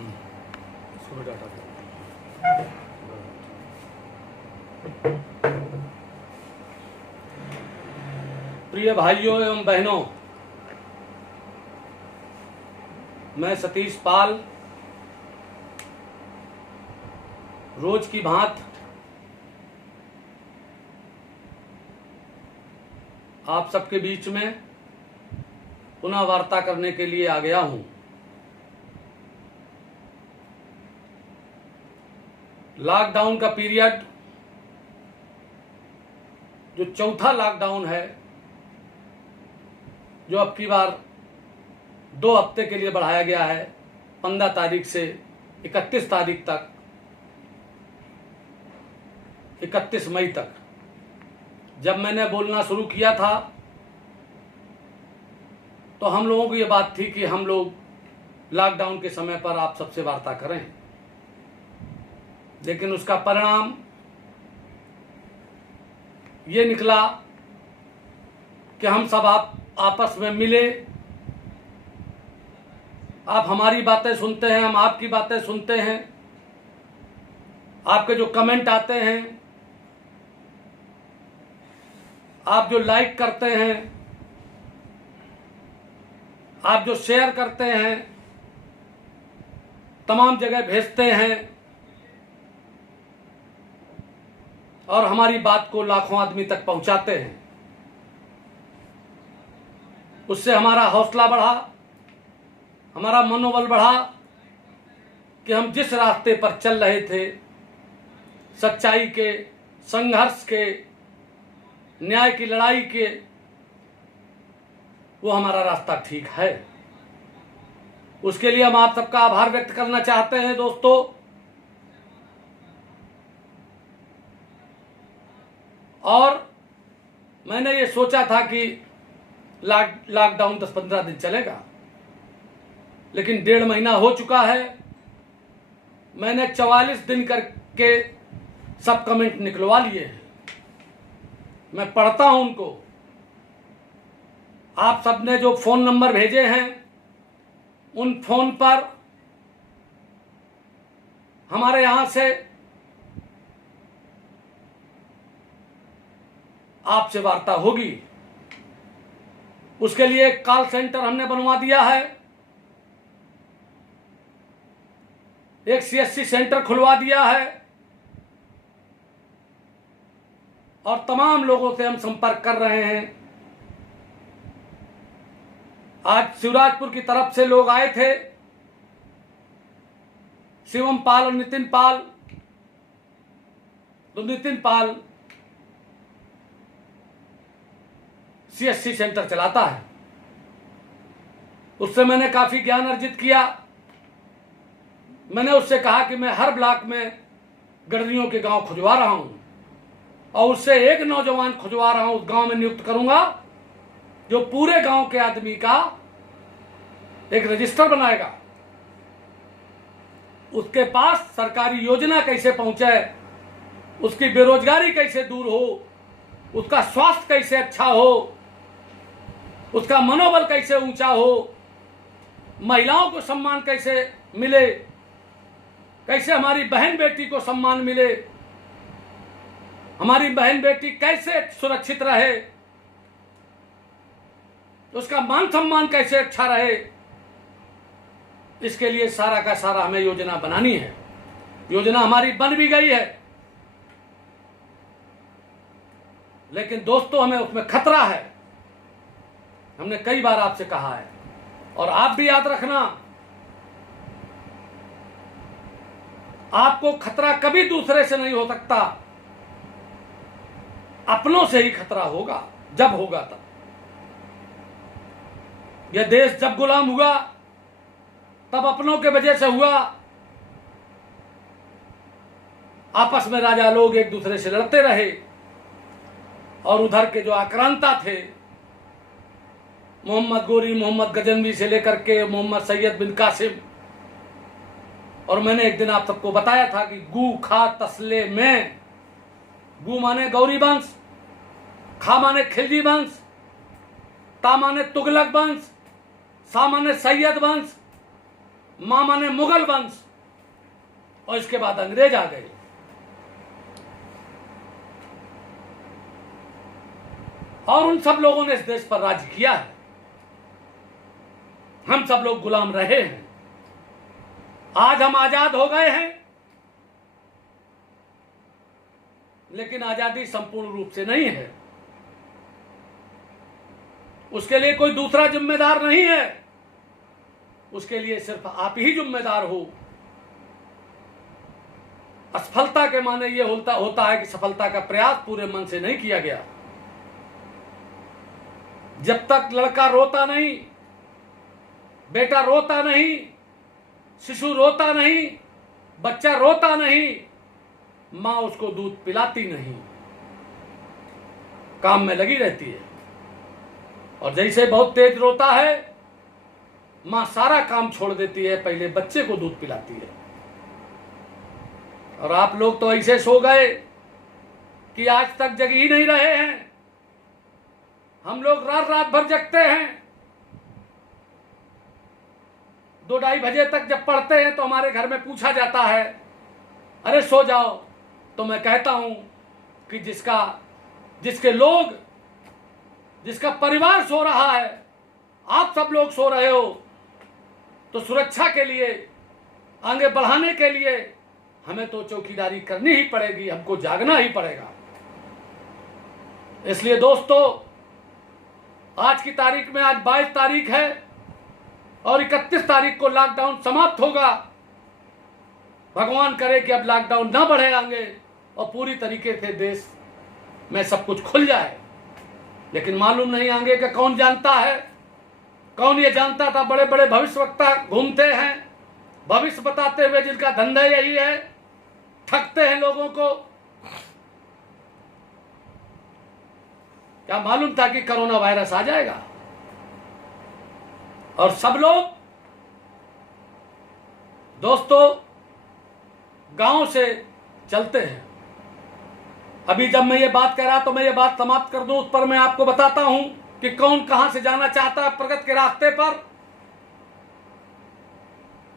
इसको डाटा दो। प्रिय भाइयों एवं बहनों, मैं सतीश पाल रोज की भांति आप सबके बीच में पुनः वार्ता करने के लिए आ गया हूं। लॉकडाउन का पीरियड, जो चौथा लॉकडाउन है, जो अब की बार 2 हफ्ते के लिए बढ़ाया गया है, 15 तारीख से 31 तारीख तक, 31 मई तक। जब मैंने बोलना शुरू किया था तो हम लोगों की ये बात थी कि हम लोग लॉकडाउन के समय पर आप सबसे वार्ता करें, लेकिन उसका परिणाम ये निकला कि हम सब आप आपस में मिले, आप हमारी बातें सुनते हैं, हम आपकी बातें सुनते हैं, आपके जो कमेंट आते हैं, आप जो लाइक करते हैं, आप जो शेयर करते हैं, तमाम जगह भेजते हैं और हमारी बात को लाखों आदमी तक पहुंचाते हैं। उससे हमारा हौसला बढ़ा, हमारा मनोबल बढ़ा कि हम जिस रास्ते पर चल रहे थे, सच्चाई के, संघर्ष के, न्याय की लड़ाई के, वो हमारा रास्ता ठीक है। उसके लिए हम आप सबका आभार व्यक्त करना चाहते हैं दोस्तों। और मैंने ये सोचा था कि लॉकडाउन 10-15 दिन चलेगा, लेकिन 1.5 महीना हो चुका है। मैंने 44 दिन करके सब कमेंट निकलवा लिए हैं, मैं पढ़ता हूं उनको। आप सबने जो फोन नंबर भेजे हैं, उन फोन पर हमारे यहां से आपसे वार्ता होगी। उसके लिए एक कॉल सेंटर हमने बनवा दिया है, एक CSC सेंटर खुलवा दिया है और तमाम लोगों से हम संपर्क कर रहे हैं। आज शिवराजपुर की तरफ से लोग आए थे, शिवम पाल और नितिन पाल। तो नितिन पाल CSC सेंटर चलाता है, उससे मैंने काफी ज्ञान अर्जित किया। मैंने उससे कहा कि मैं हर ब्लॉक में गडरियों के गांव खुजवा रहा हूं और उससे एक नौजवान खुजवा रहा हूं, उस गांव में नियुक्त करूंगा जो पूरे गांव के आदमी का एक रजिस्टर बनाएगा। उसके पास सरकारी योजना कैसे पहुंचे, उसकी बेरोजगारी कैसे दूर हो, उसका स्वास्थ्य कैसे अच्छा हो, उसका मनोबल कैसे ऊंचा हो, महिलाओं को सम्मान कैसे मिले, कैसे हमारी बहन बेटी को सम्मान मिले, हमारी बहन बेटी कैसे सुरक्षित रहे, उसका मान सम्मान कैसे अच्छा रहे। इसके लिए सारा का सारा हमें योजना बनानी है। योजना हमारी बन भी गई है, लेकिन दोस्तों हमें उसमें खतरा है। हमने कई बार आपसे कहा है और आप भी याद रखना, आपको खतरा कभी दूसरे से नहीं हो सकता, अपनों से ही खतरा होगा। जब होगा तब। यह देश जब गुलाम हुआ तब अपनों के वजह से हुआ। आपस में राजा लोग एक दूसरे से लड़ते रहे और उधर के जो आक्रांता थे, मोहम्मद गोरी, मोहम्मद गजनवी से लेकर के मोहम्मद सैयद बिन कासिम, और मैंने एक दिन आप सबको बताया था कि गू खा तसले में, गू माने गौरी वंश, खा माने खिलजी वंश, ता माने तुगलक वंश, सा माने सैयद वंश, मामा ने मुगल वंश, और इसके बाद अंग्रेज आ गए। और उन सब लोगों ने इस देश पर राज किया है। हम सब लोग गुलाम रहे हैं। आज हम आजाद हो गए हैं, लेकिन आजादी संपूर्ण रूप से नहीं है। उसके लिए कोई दूसरा जिम्मेदार नहीं है, उसके लिए सिर्फ आप ही जिम्मेदार हो। असफलता के माने यह होता है कि सफलता का प्रयास पूरे मन से नहीं किया गया। जब तक लड़का रोता नहीं, बेटा रोता नहीं, शिशु रोता नहीं, बच्चा रोता नहीं, मां उसको दूध पिलाती नहीं, काम में लगी रहती है। और जैसे बहुत तेज रोता है, मां सारा काम छोड़ देती है, पहले बच्चे को दूध पिलाती है। और आप लोग तो ऐसे सो गए कि आज तक जग ही नहीं रहे हैं। हम लोग रात रात भर जगते हैं। 2-2:30 बजे तक जब पढ़ते हैं तो हमारे घर में पूछा जाता है, अरे सो जाओ। तो मैं कहता हूं कि जिसका परिवार सो रहा है, आप सब लोग सो रहे हो, तो सुरक्षा के लिए, आगे बढ़ाने के लिए हमें तो चौकीदारी करनी ही पड़ेगी, हमको जागना ही पड़ेगा। इसलिए दोस्तों, आज की तारीख में, आज 22 तारीख है और 31 तारीख को लॉकडाउन समाप्त होगा। भगवान करे कि अब लॉकडाउन ना बढ़े आगे और पूरी तरीके से देश में सब कुछ खुल जाए। लेकिन मालूम नहीं आगे का कौन जानता है। कौन ये जानता था? बड़े बड़े भविष्यवक्ता घूमते हैं, भविष्य बताते हुए, जिनका धंधा यही है, ठगते हैं लोगों को। क्या मालूम था कि कोरोना वायरस आ जाएगा? और सब लोग दोस्तों गांव से चलते हैं। अभी जब मैं ये बात कह रहा तो मैं ये बात समाप्त कर दूं, उस पर मैं आपको बताता हूं कि कौन कहां से जाना चाहता है प्रगति के रास्ते पर।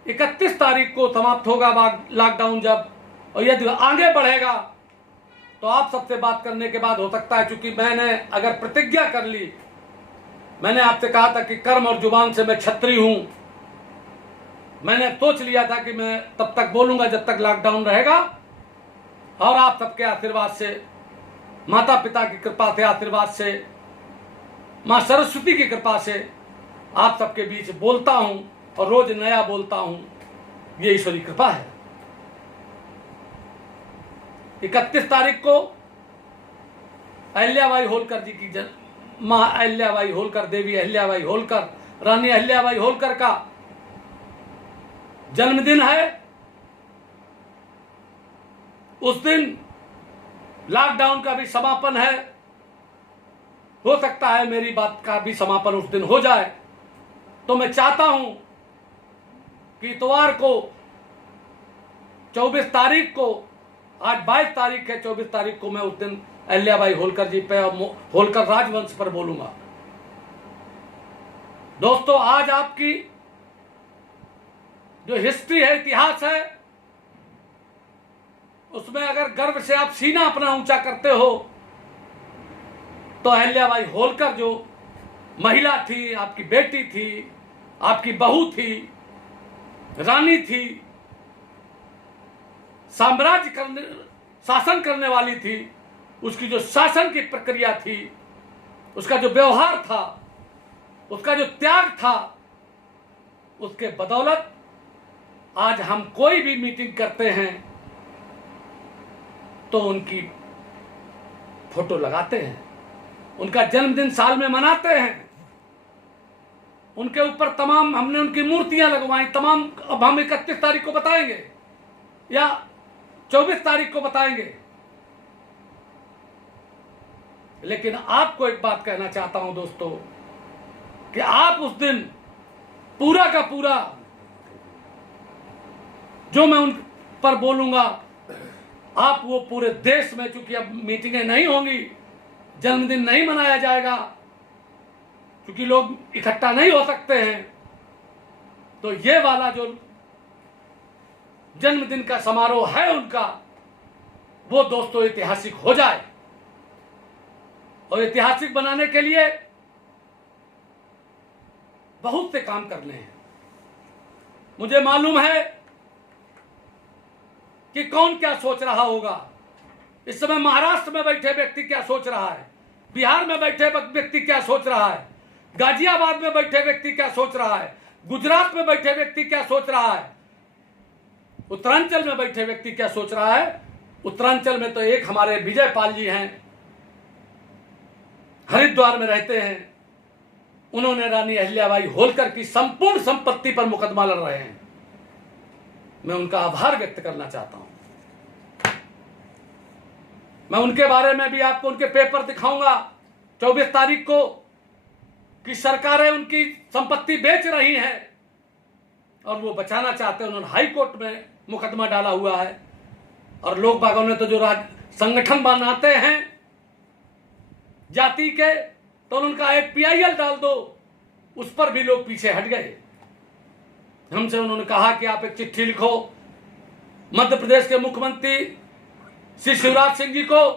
31 तारीख को समाप्त होगा लॉकडाउन जब, और यदि आगे बढ़ेगा तो आप सबसे बात करने के बाद हो सकता है, क्योंकि मैंने अगर प्रतिज्ञा कर ली, मैंने आपसे कहा था कि कर्म और जुबान से मैं छत्री हूं। मैंने सोच लिया था कि मैं तब तक बोलूंगा जब तक लॉकडाउन रहेगा। और आप सबके आशीर्वाद से, माता पिता की कृपा से, आशीर्वाद से, मां सरस्वती की कृपा से आप सबके बीच बोलता हूं और रोज नया बोलता हूं। ये ईश्वरी कृपा है। 31 तारीख को अहिल्याबाई होलकर जी की मां अहिल्याबाई होलकर, देवी अहिल्याबाई होलकर, रानी अहिल्याबाई होलकर का जन्मदिन है। उस दिन लॉकडाउन का भी समापन है। हो सकता है मेरी बात का भी समापन उस दिन हो जाए। तो मैं चाहता हूं कि इतवार को 24 तारीख को, आज 22 तारीख है, 24 तारीख को मैं उस दिन अहिल्याबाई होलकर जी पे और होलकर राजवंश पर बोलूंगा। दोस्तों, आज आपकी जो हिस्ट्री है, इतिहास है, उसमें अगर गर्व से आप सीना अपना ऊंचा करते हो तो अहिल्याबाई होलकर जो महिला थी, आपकी बेटी थी, आपकी बहू थी, रानी थी, शासन करने वाली थी, उसकी जो शासन की प्रक्रिया थी, उसका जो व्यवहार था, उसका जो त्याग था, उसके बदौलत आज हम कोई भी मीटिंग करते हैं तो उनकी फोटो लगाते हैं, उनका जन्मदिन साल में मनाते हैं, उनके ऊपर तमाम हमने उनकी मूर्तियां लगवाई तमाम। अब हम 31 तारीख को बताएंगे या 24 तारीख को बताएंगे। लेकिन आपको एक बात कहना चाहता हूं दोस्तों, कि आप उस दिन पूरा का पूरा जो मैं उन पर बोलूंगा, आप वो पूरे देश में, चूंकि अब मीटिंगें नहीं होंगी, जन्मदिन नहीं मनाया जाएगा, क्योंकि लोग इकट्ठा नहीं हो सकते हैं, तो ये वाला जो जन्मदिन का समारोह है उनका, वो दोस्तों ऐतिहासिक हो जाए। और ऐतिहासिक बनाने के लिए बहुत से काम करने हैं। मुझे मालूम है कि कौन क्या सोच रहा होगा। इस समय महाराष्ट्र में बैठे व्यक्ति क्या सोच रहा है, बिहार में बैठे व्यक्ति क्या सोच रहा है, गाजियाबाद में बैठे व्यक्ति क्या सोच रहा है, गुजरात में बैठे व्यक्ति क्या सोच रहा है, उत्तरांचल में बैठे व्यक्ति क्या सोच रहा है। उत्तरांचल में तो एक हमारे विजय पाल जी हैं, हरिद्वार में रहते हैं। उन्होंने रानी अहिल्याबाई होलकर की संपूर्ण संपत्ति पर मुकदमा लड़ रहे हैं। मैं उनका आभार व्यक्त करना चाहता हूं। मैं उनके बारे में भी आपको उनके पेपर दिखाऊंगा 24 तारीख को कि सरकारें उनकी संपत्ति बेच रही हैं और वो बचाना चाहते हैं। उन्होंने हाई कोर्ट में मुकदमा डाला हुआ है। और लोग बागों ने तो जो संगठन बनाते हैं जाति के, तो उनका एक PIL डाल दो, उस पर भी लोग पीछे हट गए। हमसे उन्होंने कहा कि आप एक चिट्ठी लिखो मध्य प्रदेश के मुख्यमंत्री श्री शिवराज सिंह जी को।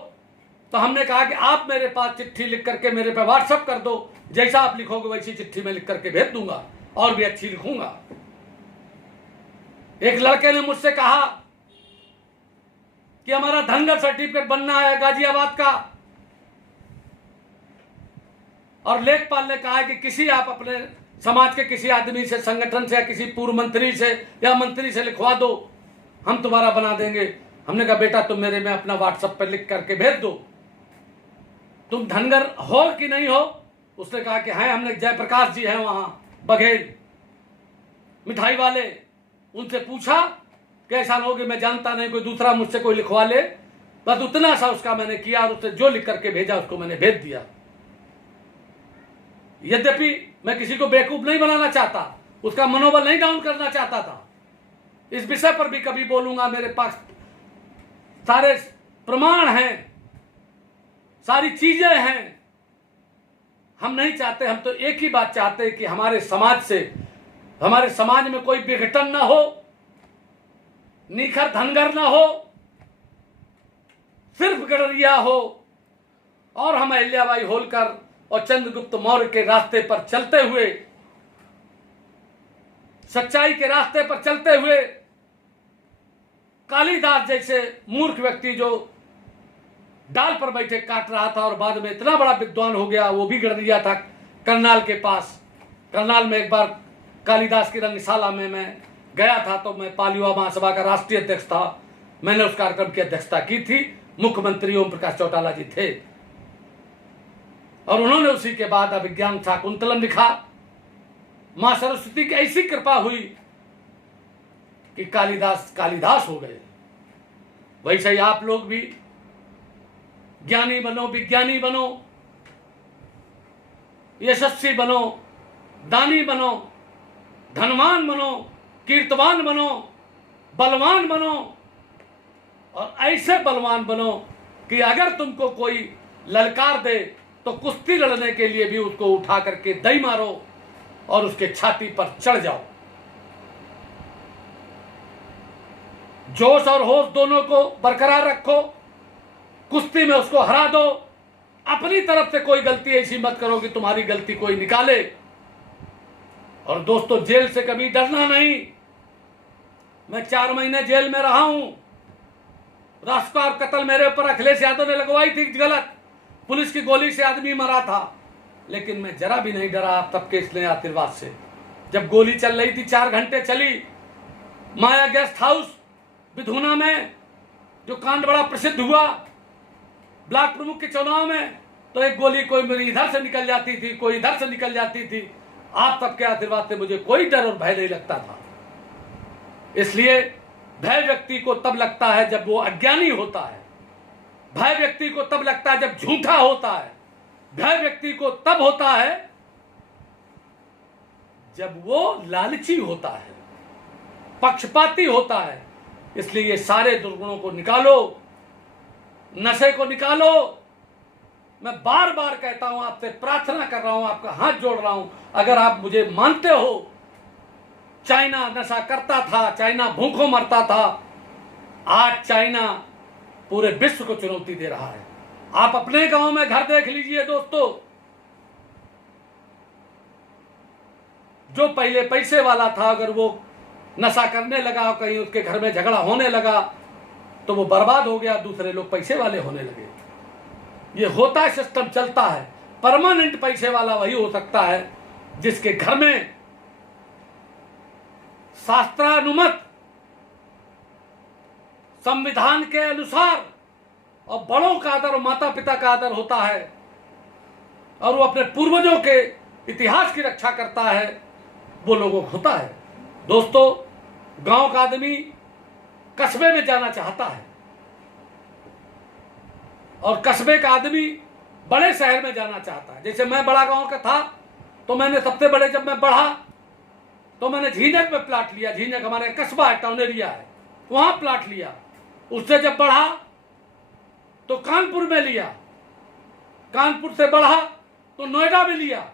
तो हमने कहा कि आप मेरे पास चिट्ठी लिख करके मेरे पे व्हाट्सएप कर दो, जैसा आप लिखोगे वैसी चिट्ठी मैं लिख करके भेज दूंगा और भी अच्छी लिखूंगा। एक लड़के ने मुझसे कहा कि हमारा धनगर सर्टिफिकेट बनना है गाजियाबाद का, और लेखपाल ने कहा कि किसी आप अपने समाज के किसी आदमी से, संगठन से या किसी पूर्व मंत्री से या मंत्री से लिखवा दो, हम तुम्हारा बना देंगे। हमने कहा बेटा तुम मेरे में अपना व्हाट्सएप पर लिख करके भेज दो, तुम धनगर हो कि नहीं हो। उसने कहा कि हैं, हमने जयप्रकाश जी हैं वहां बघेल मिठाई वाले, उनसे पूछा कि ऐसा न हो कि मैं जानता नहीं कोई दूसरा मुझसे कोई लिखवा ले। बस उतना सा उसका मैंने किया और उससे जो लिख करके भेजा उसको मैंने भेज दिया। यद्यपि मैं किसी को बेवकूफ नहीं बनाना चाहता, उसका मनोबल नहीं डाउन करना चाहता था। इस विषय पर भी कभी बोलूंगा, मेरे पास सारे प्रमाण हैं, सारी चीजें हैं। हम नहीं चाहते, हम तो एक ही बात चाहते हैं कि हमारे समाज में कोई विघटन ना हो, निखर धनगर ना हो, सिर्फ गडरिया हो। और हम अहिल्याबाई होलकर और चंद्रगुप्त मौर्य के रास्ते पर चलते हुए, सच्चाई के रास्ते पर चलते हुए, कालिदास जैसे मूर्ख व्यक्ति जो डाल पर बैठे काट रहा था और बाद में इतना बड़ा विद्वान हो गया, वो भी गडरिया था करनाल के पास। करनाल में एक बार कालिदास की रंगशाला में मैं गया था, तो मैं पाली युवा महासभा का राष्ट्रीय अध्यक्ष था। मैंने उस कार्यक्रम की अध्यक्षता की थी, मुख्यमंत्री ओम प्रकाश चौटाला जी थे और उन्होंने उसी के बाद अभिज्ञान शाकुंतलम लिखा। मां सरस्वती की ऐसी कृपा हुई कि कालिदास हो गए। वैसे ही आप लोग भी ज्ञानी बनो, विज्ञानी बनो, यशस्वी बनो, दानी बनो, धनवान बनो, कीर्तवान बनो, बलवान बनो, और ऐसे बलवान बनो कि अगर तुमको कोई ललकार दे तो कुश्ती लड़ने के लिए भी उसको उठा करके दई मारो और उसके छाती पर चढ़ जाओ। जोश और होश दोनों को बरकरार रखो, कुश्ती में उसको हरा दो। अपनी तरफ से कोई गलती ऐसी मत करो कि तुम्हारी गलती कोई निकाले। और दोस्तों, जेल से कभी डरना नहीं। मैं 4 महीने जेल में रहा हूं। राष्ट्रकार कत्ल मेरे ऊपर अखिलेश यादव ने लगवाई थी गलत, पुलिस की गोली से आदमी मरा था, लेकिन मैं जरा भी नहीं डरा आप सबके इसलिए आशीर्वाद से। जब गोली चल रही थी, 4 घंटे चली, माया गेस्ट हाउस विधुना में जो कांड बड़ा प्रसिद्ध हुआ ब्लॉक प्रमुख के चुनाव में, तो एक गोली कोई मेरी इधर से निकल जाती थी, कोई इधर से निकल जाती थी। आप सबके आशीर्वाद से मुझे कोई डर और भय नहीं लगता था। इसलिए भय व्यक्ति को तब लगता है जब वो अज्ञानी होता है, भय व्यक्ति को तब लगता है जब झूठा होता है, भय व्यक्ति को तब होता है जब वो लालची होता है, पक्षपाती होता है। इसलिए ये सारे दुर्गुणों को निकालो, नशे को निकालो। मैं बार बार कहता हूं, आपसे प्रार्थना कर रहा हूं, आपका हाथ जोड़ रहा हूं, अगर आप मुझे मानते हो चाइना नशा करता था, चाइना भूखों मरता था, आज चाइना पूरे विश्व को चुनौती दे रहा है। आप अपने गांव में घर देख लीजिए दोस्तों, जो पहले पैसे वाला था अगर वो नशा करने लगा, कहीं उसके घर में झगड़ा होने लगा तो वो बर्बाद हो गया, दूसरे लोग पैसे वाले होने लगे। ये होता है, सिस्टम चलता है। परमानेंट पैसे वाला वही हो सकता है जिसके घर में शास्त्रानुमत संविधान के अनुसार और बड़ों का आदर और माता पिता का आदर होता है और वो अपने पूर्वजों के इतिहास की रक्षा करता है, वो लोगों को होता है। दोस्तों, गांव का आदमी कस्बे में जाना चाहता है और कस्बे का आदमी बड़े शहर में जाना चाहता है। जैसे मैं बड़ा गांव का था तो मैंने सबसे बड़े, जब मैं बढ़ा तो मैंने झीनक में प्लाट लिया। झीनक हमारे कस्बा है, टाउन एरिया है, वहां प्लाट लिया। उससे जब बढ़ा तो कानपुर में लिया, कानपुर से बढ़ा तो नोएडा में लिया।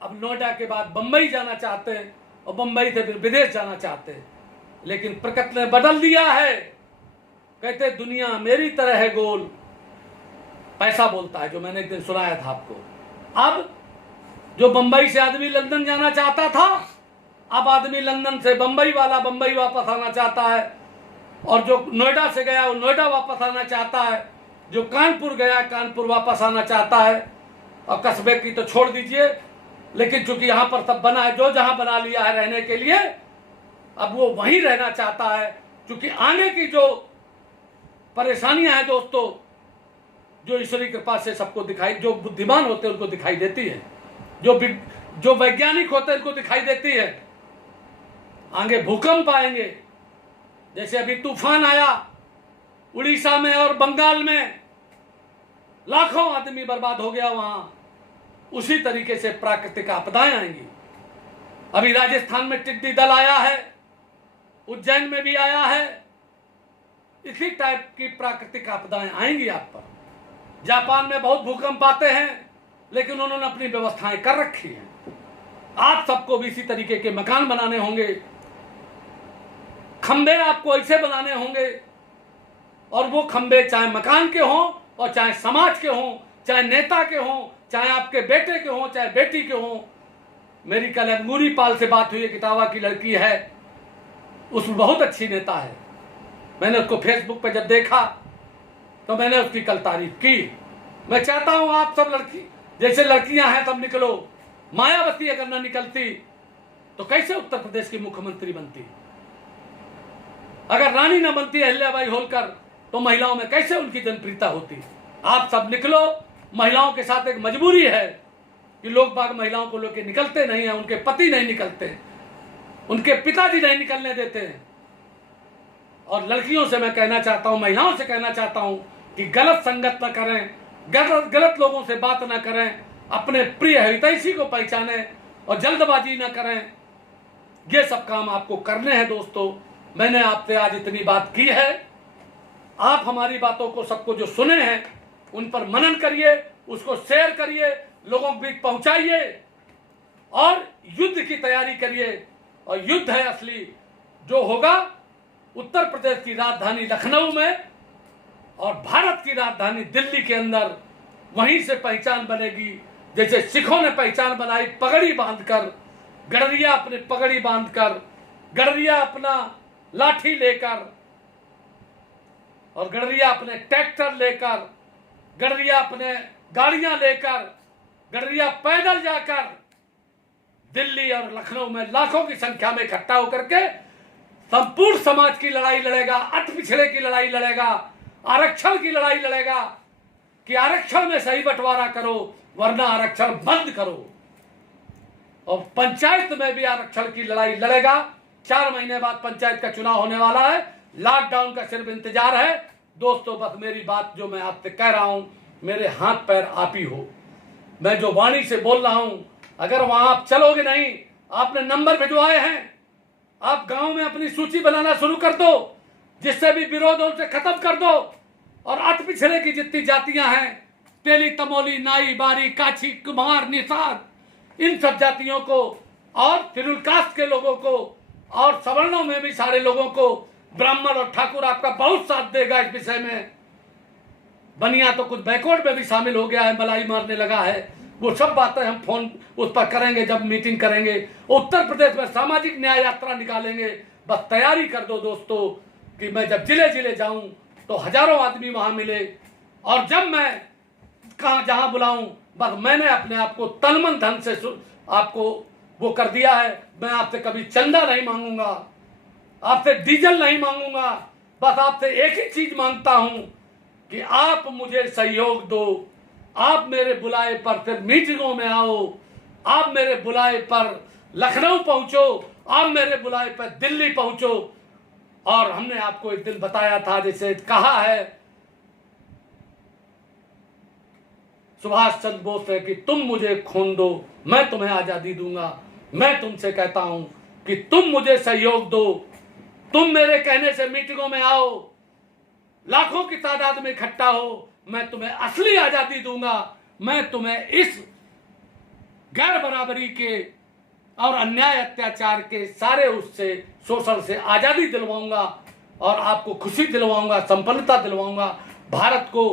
अब नोएडा के बाद बंबई जाना चाहते हैं और बंबई से फिर विदेश जाना चाहते हैं, लेकिन प्रकृति ने बदल दिया है। कहते दुनिया मेरी तरह है गोल, पैसा बोलता है, जो मैंने एक दिन सुनाया था आपको। अब जो बंबई से आदमी लंदन जाना चाहता था, अब आदमी लंदन से बंबई वाला बंबई वापस आना चाहता है, और जो नोएडा से गया वो नोएडा वापस आना चाहता है, जो कानपुर गया कानपुर वापस आना चाहता है। और कस्बे की तो छोड़ दीजिए, लेकिन चूंकि यहां पर सब बना है, जो जहां बना लिया है रहने के लिए, अब वो वहीं रहना चाहता है। क्योंकि आगे की जो परेशानियां हैं दोस्तों, जो ईश्वरी कृपा से सबको दिखाई, जो बुद्धिमान होते हैं उनको दिखाई देती है, जो वैज्ञानिक होते हैं उनको दिखाई देती है। आगे भूकंप आएंगे, जैसे अभी तूफान आया उड़ीसा में और बंगाल में, लाखों आदमी बर्बाद हो गया वहां। उसी तरीके से प्राकृतिक आपदाएं आएंगी। अभी राजस्थान में टिड्डी दल आया है, उज्जैन में भी आया है। इसी टाइप की प्राकृतिक आपदाएं आएंगी आप पर। जापान में बहुत भूकंप आते हैं, लेकिन उन्होंने अपनी व्यवस्थाएं कर रखी हैं। आप सबको भी इसी तरीके के मकान बनाने होंगे, खंबे आपको ऐसे बनाने होंगे, और वो खंबे चाहे मकान के हों और चाहे समाज के हों, चाहे नेता के हों, चाहे आपके बेटे के हों, चाहे बेटी के हों। मेरी कल अंगूरी पाल से बात हुई है, किताबा की लड़की है, उसमें बहुत अच्छी नेता है। मैंने उसको फेसबुक पे जब देखा तो मैंने उसकी कल तारीफ की। मैं चाहता हूं आप सब लड़की जैसे लड़कियां हैं सब निकलो। मायावती अगर न निकलती तो कैसे उत्तर प्रदेश की मुख्यमंत्री बनती? अगर रानी न बनती अहिल्याबाई होलकर तो महिलाओं में कैसे उनकी जनप्रियता होती? आप सब निकलो। महिलाओं के साथ एक मजबूरी है कि लोग बाग महिलाओं को लेकर निकलते नहीं है, उनके पति नहीं निकलते, उनके पिताजी नहीं निकलने देते हैं। और लड़कियों से मैं कहना चाहता हूं, महिलाओं से कहना चाहता हूं कि गलत संगत न करें, गलत लोगों से बात न करें, अपने प्रिय हितैषी को पहचानें और जल्दबाजी न करें। ये सब काम आपको करने हैं दोस्तों। मैंने आपसे आज इतनी बात की है, आप हमारी बातों को सबको जो सुने हैं उन पर मनन करिए, उसको शेयर करिए, लोगों के बीच पहुंचाइए और युद्ध की तैयारी करिए। और युद्ध है असली जो होगा उत्तर प्रदेश की राजधानी लखनऊ में और भारत की राजधानी दिल्ली के अंदर। वहीं से पहचान बनेगी, जैसे सिखों ने पहचान बनाई पगड़ी बांधकर, गडरिया अपने पगड़ी बांधकर, गडरिया अपना लाठी लेकर, और गडरिया अपने ट्रैक्टर लेकर, गडरिया अपने गाड़ियां लेकर, गडरिया पैदल जाकर दिल्ली और लखनऊ में लाखों की संख्या में इकट्ठा होकर के संपूर्ण समाज की लड़ाई लड़ेगा, अठ पिछड़े की लड़ाई लड़ेगा, आरक्षण की लड़ाई लड़ेगा कि आरक्षण में सही बंटवारा करो वरना आरक्षण बंद करो। और पंचायत में भी आरक्षण की लड़ाई लड़ेगा। 4 महीने बाद पंचायत का चुनाव होने वाला है। लॉकडाउन का सिर्फ इंतजार है दोस्तों। बस मेरी बात जो मैं आपसे कह रहा हूं, मेरे हाथ पैर आप ही हो। मैं जो वाणी से बोल रहा हूं, अगर वहां आप चलोगे नहीं, आपने नंबर भिजवाए हैं, आप गांव में अपनी सूची बनाना शुरू कर दो, जिससे भी विरोध हो उसे खत्म कर दो। और अति पिछड़े की जितनी जातियां हैं, तेली, तमोली, नाई, बारी, काछी, कुम्हार, निषाद, इन सब जातियों को और शेड्यूल कास्ट के लोगों को और सवर्णों में भी सारे लोगों को, ब्राह्मण और ठाकुर आपका बहुत साथ देगा इस विषय में। बनिया तो कुछ बैकवर्ड में भी शामिल हो गया है, मलाई मारने लगा है। वो सब बातें हम फोन उस पर करेंगे जब मीटिंग करेंगे। उत्तर प्रदेश में सामाजिक न्याय यात्रा निकालेंगे। बस तैयारी कर दो दोस्तों कि मैं जब जिले जिले जाऊं तो हजारों आदमी वहां मिले, और जब मैं कहाँ जहां बुलाऊं, बस मैंने अपने आप को तन मन धन से आपको वो कर दिया है। मैं आपसे कभी चंदा नहीं मांगूंगा, आपसे डीजल नहीं मांगूंगा। बस आपसे एक ही चीज मांगता हूं कि आप मुझे सहयोग दो। आप मेरे बुलाए पर फिर मीटिंगों में आओ, आप मेरे बुलाए पर लखनऊ पहुंचो, आप मेरे बुलाए पर दिल्ली पहुंचो। और हमने आपको एक दिन बताया था, जैसे कहा है सुभाष चंद्र बोस ने कि तुम मुझे खून दो, मैं तुम्हें आजादी दूंगा। मैं तुमसे कहता हूं कि तुम मुझे सहयोग दो, तुम मेरे कहने से मीटिंगों में आओ, लाखों की तादाद में इकट्ठा हो, मैं तुम्हें असली आजादी दूंगा। मैं तुम्हें इस गैर बराबरी के और अन्याय अत्याचार के सारे उससे शोषण से आजादी दिलवाऊंगा और आपको खुशी दिलवाऊंगा, संपन्नता दिलवाऊंगा। भारत को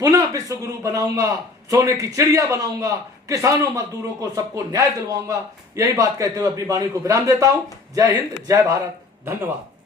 पुनः विश्व गुरु बनाऊंगा, सोने की चिड़िया बनाऊंगा, किसानों मजदूरों को सबको न्याय दिलवाऊंगा। यही बात कहते हुए अपनी वाणी को विराम देता हूं। जय हिंद, जय भारत, धन्यवाद।